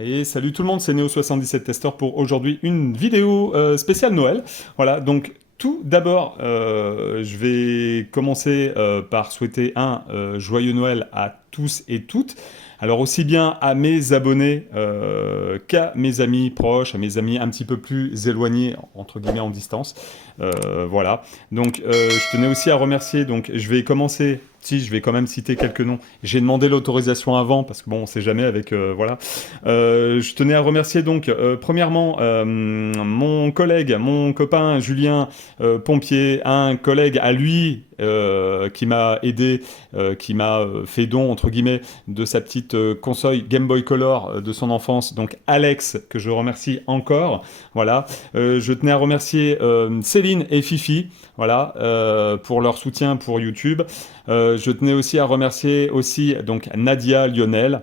Et salut tout le monde, c'est Neo77 Tester pour aujourd'hui une vidéo spéciale Noël. Voilà, donc tout d'abord, je vais commencer par souhaiter un joyeux Noël à tous et toutes. Alors aussi bien à mes abonnés qu'à mes amis proches, à mes amis un petit peu plus éloignés, entre guillemets en distance. Voilà, donc je tenais aussi à remercier, donc je vais commencer, si je vais quand même citer quelques noms. J'ai demandé l'autorisation avant, parce que bon, on sait jamais avec, voilà. Je tenais à remercier donc premièrement mon collègue, mon copain Julien, pompier, un collègue à lui qui m'a aidé, qui m'a fait don entre guillemets de sa petite console Game Boy Color de son enfance, donc Alex que je remercie encore. Voilà, je tenais à remercier Céline et Fifi, voilà, pour leur soutien pour YouTube. Je tenais aussi à remercier aussi donc Nadia, Lionel.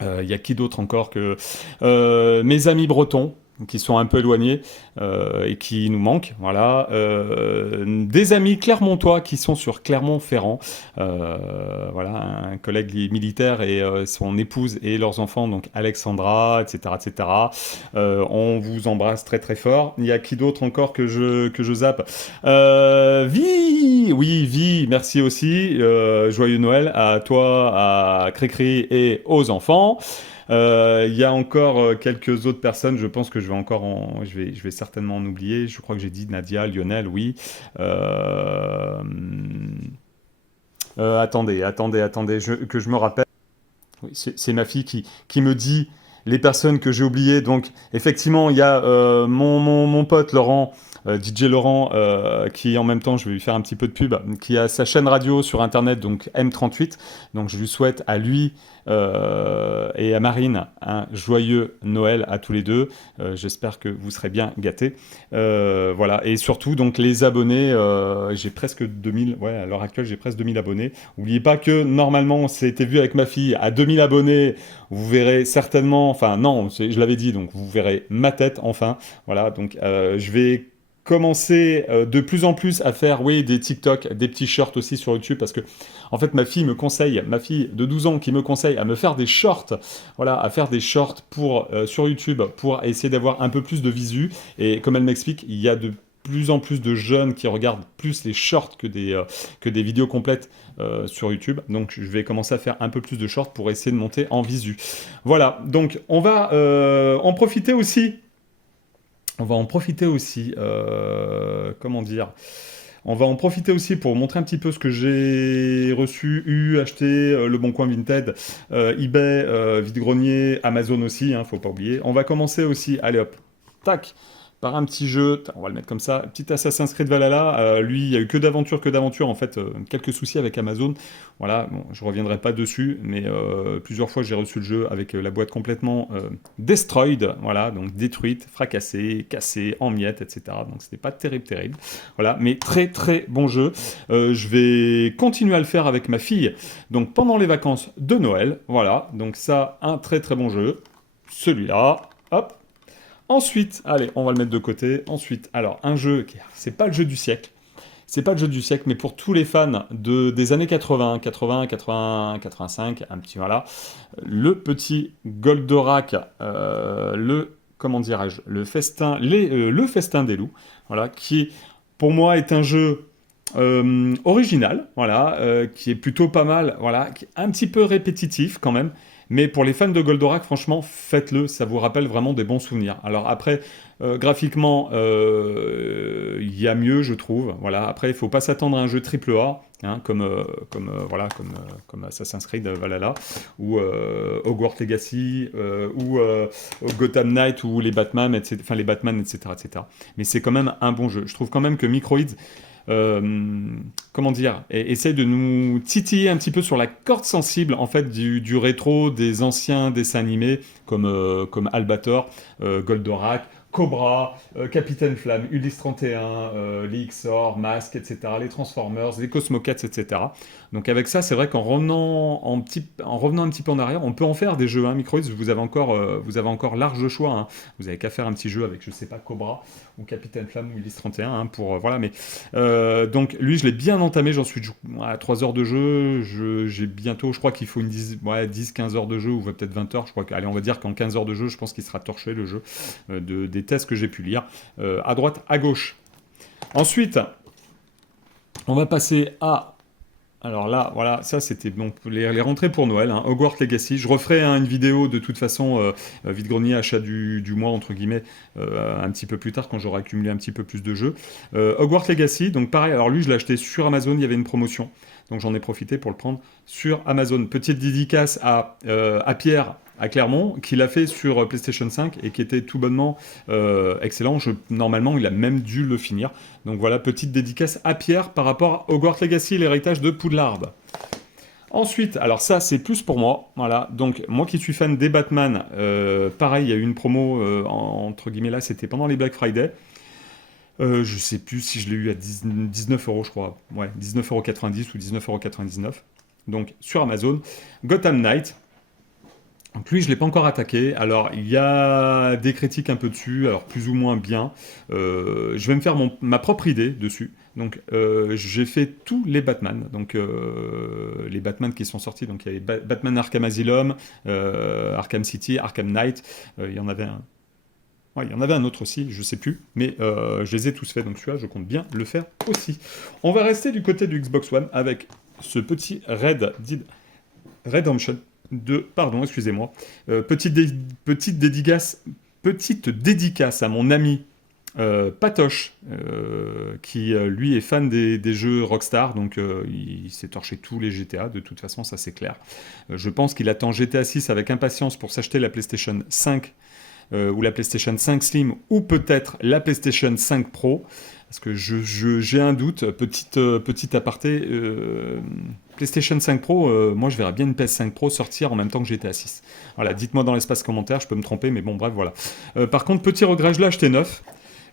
Il y a qui d'autre encore que mes amis bretons qui sont un peu éloignés et qui nous manquent, voilà. Des amis clermontois qui sont sur Clermont-Ferrand, voilà, un collègue militaire et son épouse et leurs enfants, donc Alexandra, etc., etc. On vous embrasse très très fort. Il y a qui d'autre encore que je zappe? Oui, Vi, merci aussi. Joyeux Noël à toi, à Cricri et aux enfants. Il y a encore quelques autres personnes, je pense que je vais certainement en oublier. Je crois que j'ai dit Nadia, Lionel, oui. Euh, attendez, que je me rappelle. Oui, c'est ma fille qui me dit les personnes que j'ai oubliées. Donc, effectivement, il y a mon pote Laurent, DJ Laurent, qui en même temps, je vais lui faire un petit peu de pub, qui a sa chaîne radio sur Internet, donc M38. Donc, je lui souhaite à lui et à Marine un joyeux Noël à tous les deux. J'espère que vous serez bien gâtés. Voilà, et surtout, donc, les abonnés, j'ai presque 2000, ouais, à l'heure actuelle, j'ai presque 2000 abonnés. N'oubliez pas que normalement, c'était vu avec ma fille à 2000 abonnés. Vous verrez certainement, enfin non, je l'avais dit, donc vous verrez ma tête enfin. Voilà, donc je vais commencer de plus en plus à faire, oui, des TikTok, des petits shorts aussi sur YouTube parce que, en fait, ma fille de 12 ans qui me conseille à me faire des shorts, voilà, à faire des shorts pour, sur YouTube pour essayer d'avoir un peu plus de visu. Et comme elle m'explique, il y a de plus en plus de jeunes qui regardent plus les shorts que des vidéos complètes sur YouTube. Donc je vais commencer à faire un peu plus de shorts pour essayer de monter en visu. Voilà, donc on va en profiter aussi. On va en profiter aussi, comment dire? On va en profiter aussi pour montrer un petit peu ce que j'ai reçu, acheté, Le Bon Coin Vinted, eBay, Vide-Grenier, Amazon aussi, hein, faut pas oublier. On va commencer aussi, allez hop, tac, par un petit jeu, on va le mettre comme ça, petit Assassin's Creed Valhalla. Lui, il y a eu que d'aventures en fait, quelques soucis avec Amazon. Voilà, bon, je reviendrai pas dessus, mais plusieurs fois j'ai reçu le jeu avec la boîte complètement destroyed, voilà, donc détruite, fracassée, cassée, en miettes, etc. Donc c'était pas terrible, terrible. Voilà, mais très très bon jeu. Je vais continuer à le faire avec ma fille, donc pendant les vacances de Noël. Voilà, donc ça, un très très bon jeu. Celui-là, hop. Ensuite, allez, on va le mettre de côté. Ensuite, alors, un jeu, c'est pas le jeu du siècle. C'est pas le jeu du siècle, mais pour tous les fans des années 80, 80, 80, 85, un petit voilà, le petit Goldorak, comment dirais-je, le festin des loups, voilà, qui pour moi est un jeu original, voilà, qui est plutôt pas mal, voilà, qui est un petit peu répétitif quand même, mais pour les fans de Goldorak, franchement, faites-le, ça vous rappelle vraiment des bons souvenirs. Alors après, graphiquement, il y a mieux, je trouve. Voilà. Après, il ne faut pas s'attendre à un jeu triple A, hein, comme Assassin's Creed Valhalla, ou Hogwarts Legacy, ou Gotham Knight, ou les Batman, etc. Enfin, les Batman, etc., etc. Mais c'est quand même un bon jeu. Je trouve quand même que Microids comment dire, essaye de nous titiller un petit peu sur la corde sensible en fait du rétro, des anciens dessins animés comme Albator, Goldorak, Cobra, Capitaine Flamme, Ulysse 31, les XOR, Mask, etc., les Transformers, les Cosmocats, etc. Donc avec ça, c'est vrai qu'en revenant, en revenant un petit peu en arrière, on peut en faire des jeux. Hein. Microids, vous avez encore large choix. Hein. Vous avez qu'à faire un petit jeu avec, je sais pas, Cobra ou Capitaine Flamme ou Ulysse 31 hein, pour voilà. Mais donc lui, je l'ai bien entamé. J'en suis à 3 heures de jeu. J'ai bientôt, je crois qu'il faut une 10-15 heures de jeu ou peut-être 20 heures. Je crois allez, on va dire qu'en 15 heures de jeu, je pense qu'il sera torché le jeu des tests que j'ai pu lire à droite, à gauche. Ensuite, on va passer à alors là, voilà, ça c'était bon, les rentrées pour Noël, hein, Hogwarts Legacy. Je referai hein, une vidéo de toute façon, vide-grenier, achat du mois, entre guillemets, un petit peu plus tard quand j'aurai accumulé un petit peu plus de jeux. Hogwarts Legacy, donc pareil, alors lui je l'ai acheté sur Amazon, il y avait une promotion, donc j'en ai profité pour le prendre sur Amazon. Petite dédicace à Pierre à Clermont, qui l'a fait sur PlayStation 5 et qui était tout bonnement excellent. Normalement, il a même dû le finir. Donc voilà, petite dédicace à Pierre par rapport à Hogwarts Legacy, l'héritage de Poudlard. Ensuite, alors ça c'est plus pour moi, voilà, donc moi qui suis fan des Batman, pareil, il y a eu une promo, entre guillemets là, c'était pendant les Black Friday, je sais plus si je l'ai eu à 19 euros je crois, ouais, 19,90 € ou 19,99 €, donc sur Amazon, Gotham Knight. Donc lui, je ne l'ai pas encore attaqué. Alors, il y a des critiques un peu dessus, alors plus ou moins bien. Je vais me faire ma propre idée dessus. Donc, j'ai fait tous les Batman. Donc, les Batman qui sont sortis. Donc, il y avait Batman Arkham Asylum, Arkham City, Arkham Knight. Il y en avait un. Ouais, il y en avait un autre aussi, je sais plus. Mais je les ai tous faits. Donc, celui-là, je compte bien le faire aussi. On va rester du côté du Xbox One avec ce petit Red Dead Redemption. Pardon, excusez-moi. Petite dédicace à mon ami Patoche, qui lui est fan des jeux Rockstar, donc il s'est torché tous les GTA, de toute façon, ça c'est clair. Je pense qu'il attend GTA 6 avec impatience pour s'acheter la PlayStation 5 ou la PlayStation 5 Slim ou peut-être la PlayStation 5 Pro. Parce que j'ai un doute, petit aparté, PlayStation 5 Pro, moi je verrais bien une PS5 Pro sortir en même temps que GTA 6. Voilà, dites-moi dans l'espace commentaire, je peux me tromper, mais bon bref, voilà. Par contre, petit regret, je l'ai acheté neuf,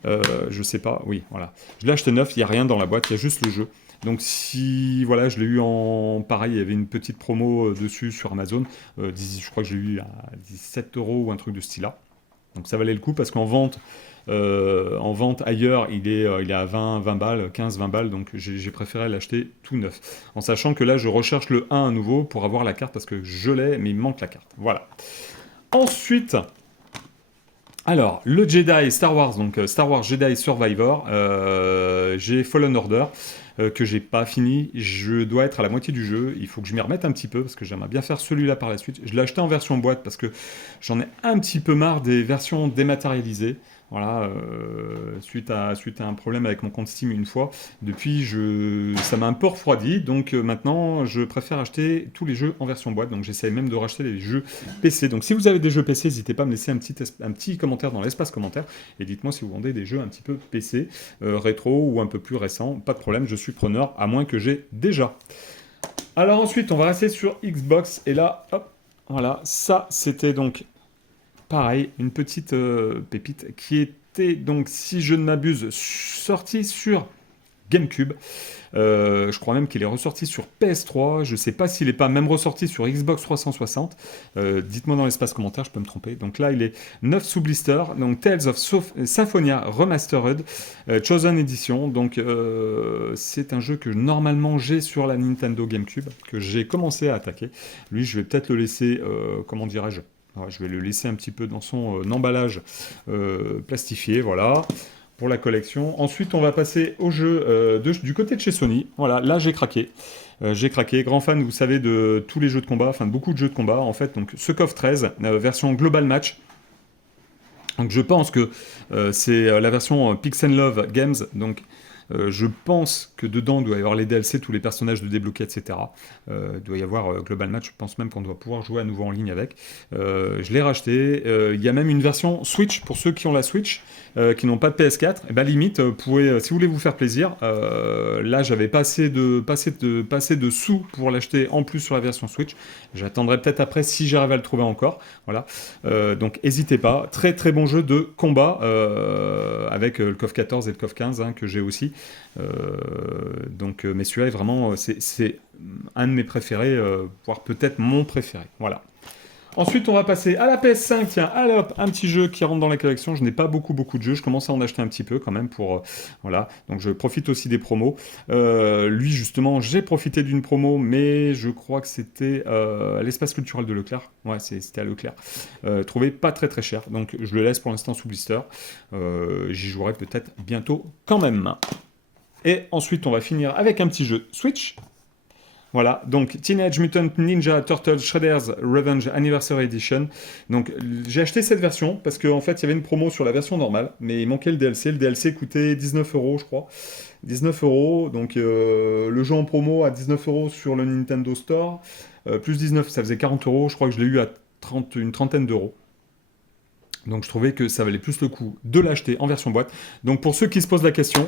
je sais pas, oui, voilà. Je l'ai acheté neuf, il n'y a rien dans la boîte, il y a juste le jeu. Donc si, voilà, je l'ai eu en... Pareil, il y avait une petite promo dessus sur Amazon, je crois que j'ai eu à 17 € ou un truc de ce style-là. Donc ça valait le coup parce qu'en vente... en vente ailleurs, il est à 20 balles, 15-20 balles, donc j'ai préféré l'acheter tout neuf. En sachant que là, je recherche le 1 à nouveau pour avoir la carte parce que je l'ai, mais il me manque la carte. Voilà. Ensuite, alors, le Jedi Star Wars, donc Star Wars Jedi Survivor, j'ai Fallen Order. Que j'ai pas fini, je dois être à la moitié du jeu, il faut que je m'y remette un petit peu parce que j'aimerais bien faire celui-là par la suite. Je l'ai acheté en version boîte parce que j'en ai un petit peu marre des versions dématérialisées. Voilà, suite à un problème avec mon compte Steam une fois. Depuis, ça m'a un peu refroidi, donc maintenant, je préfère acheter tous les jeux en version boîte. Donc j'essaie même de racheter les jeux PC. Donc si vous avez des jeux PC, n'hésitez pas à me laisser un petit commentaire dans l'espace commentaire. Et dites-moi si vous vendez des jeux un petit peu PC, rétro ou un peu plus récents. Pas de problème, je suis preneur, à moins que j'ai déjà. Alors ensuite, on va rester sur Xbox. Et là, hop, voilà, ça c'était donc... Pareil, une petite pépite qui était donc, si je ne m'abuse, sortie sur GameCube. Je crois même qu'il est ressorti sur PS3. Je ne sais pas s'il n'est pas même ressorti sur Xbox 360. Dites-moi dans l'espace commentaire, je peux me tromper. Donc là, il est 9 sous blister. Donc Tales of Symphonia Remastered, Chosen Edition. Donc c'est un jeu que normalement j'ai sur la Nintendo GameCube, que j'ai commencé à attaquer. Lui, je vais peut-être le laisser, comment dirais-je, je vais le laisser un petit peu dans son emballage plastifié, voilà, pour la collection. Ensuite, on va passer au jeu du côté de chez Sony. Voilà, là j'ai craqué. Grand fan, vous savez, de tous les jeux de combat, enfin de beaucoup de jeux de combat, en fait. Donc, Sukov 13, version Global Match. Donc, je pense que c'est la version Pix and Love Games, donc Je pense que dedans doit y avoir les DLC, tous les personnages de débloquer, etc. Doit y avoir Global Match, je pense même qu'on doit pouvoir jouer à nouveau en ligne avec. Je l'ai racheté. Il y a même une version Switch pour ceux qui ont la Switch, qui n'ont pas de PS4. Et ben limite, vous pouvez, si vous voulez vous faire plaisir, là j'avais pas assez de sous pour l'acheter en plus sur la version Switch. J'attendrai peut-être après si j'arrive à le trouver encore. Voilà. Donc n'hésitez pas. Très très bon jeu de combat avec le KOF 14 et le KOF 15 hein, que j'ai aussi. Mais celui-là est vraiment, c'est un de mes préférés, voire peut-être mon préféré. Voilà. Ensuite, on va passer à la PS5. Tiens, allez hop, un petit jeu qui rentre dans la collection. Je n'ai pas beaucoup de jeux. Je commence à en acheter un petit peu quand même pour voilà. Donc je profite aussi des promos. Lui justement, j'ai profité d'une promo, mais je crois que c'était à l'espace culturel de Leclerc. Ouais, c'était à Leclerc. Trouvé pas très cher. Donc je le laisse pour l'instant sous blister. J'y jouerai peut-être bientôt quand même. Et ensuite, on va finir avec un petit jeu Switch. Voilà, donc Teenage Mutant Ninja Turtles Shredder's Revenge Anniversary Edition. Donc j'ai acheté cette version parce qu'en fait il y avait une promo sur la version normale, mais il manquait le DLC. Le DLC coûtait 19 euros, je crois. 19 euros, donc le jeu en promo à 19 euros sur le Nintendo Store. Plus 19, ça faisait 40 euros. Je crois que je l'ai eu à une trentaine d'euros. Donc je trouvais que ça valait plus le coup de l'acheter en version boîte. Donc pour ceux qui se posent la question,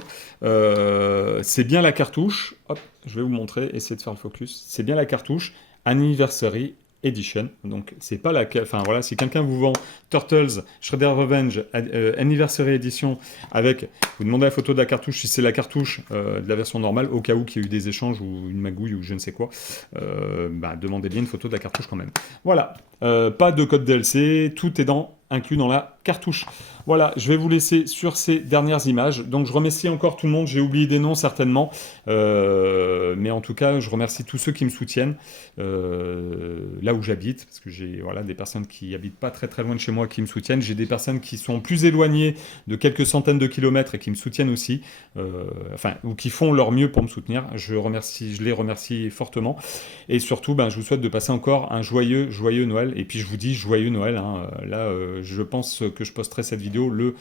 c'est bien la cartouche. Hop, je vais vous montrer, essayer de faire le focus. C'est bien la cartouche Anniversary Edition. Donc c'est pas la, enfin voilà, si quelqu'un vous vend Turtles Shredder Revenge Anniversary Edition avec, vous demandez la photo de la cartouche si c'est la cartouche de la version normale, au cas où qu'il y ait eu des échanges ou une magouille ou je ne sais quoi, demandez bien une photo de la cartouche quand même. Voilà, pas de code DLC, tout est inclus dans la cartouche. Voilà, je vais vous laisser sur ces dernières images. Donc je remercie encore tout le monde, j'ai oublié des noms certainement, mais en tout cas je remercie tous ceux qui me soutiennent là où j'habite, parce que j'ai voilà, des personnes qui habitent pas très loin de chez moi qui me soutiennent, j'ai des personnes qui sont plus éloignées de quelques centaines de kilomètres et qui me soutiennent aussi, ou qui font leur mieux pour me soutenir. Je les remercie fortement, et surtout je vous souhaite de passer encore un joyeux Noël, et puis je vous dis joyeux Noël, hein. Là je pense que je posterai cette vidéo le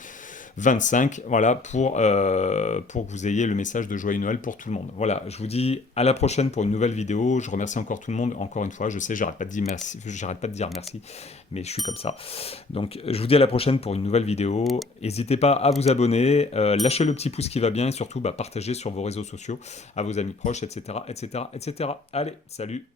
25, voilà, pour que vous ayez le message de joyeux Noël pour tout le monde. Voilà, je vous dis à la prochaine pour une nouvelle vidéo. Je remercie encore tout le monde, encore une fois. Je sais, j'arrête pas de dire merci, mais je suis comme ça. Donc, je vous dis à la prochaine pour une nouvelle vidéo. N'hésitez pas à vous abonner, lâchez le petit pouce qui va bien, et surtout, partagez sur vos réseaux sociaux, à vos amis proches, etc., etc., etc. Allez, salut!